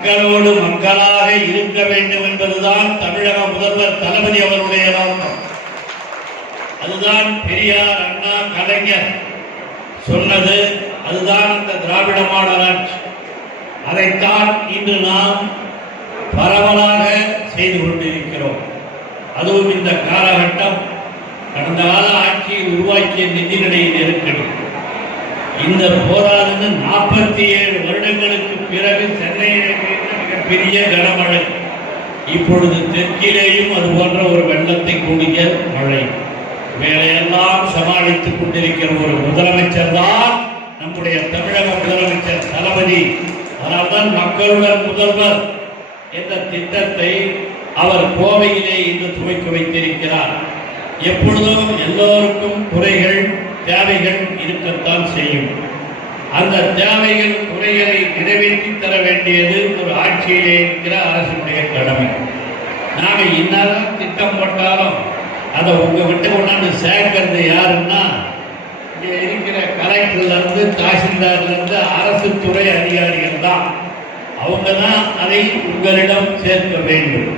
மக்களோடு மக்களாக இருக்க வேண்டும் என்பதுதான் தமிழக முதல்வர் தளபதி அவருடைய நோக்கம். அதுதான் பெரியார் அண்ணா கலைஞர் சொன்னது அதுதான் அந்த திராவிட மாடல் ஆட்சி. அதைத்தான் இன்று நாம் பரவலாக செய்து கொண்டிருக்கிறோம். அதுவும் இந்த காலகட்டம் கடந்த கால ஆட்சியில் உருவாக்கிய நிதிநிலையில் இருக்கிறோம் இந்த போராடுன்னு நாற்பத்தி ஏழு வருடங்களுக்கு பிறகு சென்னையில் மிகப்பெரிய கனமழை. இப்பொழுது தெற்கிலேயும் அது போன்ற ஒரு வெள்ளத்தை கூடிய மழை. வேலையெல்லாம் சமாளித்துக் கொண்டிருக்கிற ஒரு முதலமைச்சர் தான் நம்முடைய தமிழக முதலமைச்சர் தளபதி. அதனால்தான் மக்களுடன் முதல்வர் என்ற திட்டத்தை அவர் கோவையிலே இன்று துவக்கி வைத்திருக்கிறார். எப்பொழுதும் எல்லோருக்கும் குறைகள் தேவைகள் இருக்கத்தான் செய்யும். அந்த தேவைகள் குறைகளை நிறைவேற்றி தர வேண்டியது ஒரு ஆட்சியிலே இருக்கிற அரசுடைய கடமை. நாம இன்னாலும் திட்டம் போட்டாலும் அதை உங்க விட்டு கொண்டாந்து சேர்க்கறது யாருன்னா இங்க இருக்கிற கலெக்டர்ல இருந்து தாசில்தார்ல இருந்து அரசு துறை அதிகாரிகள் தான். அவங்க தான் அதை உங்களிடம் சேர்க்க வேண்டும்.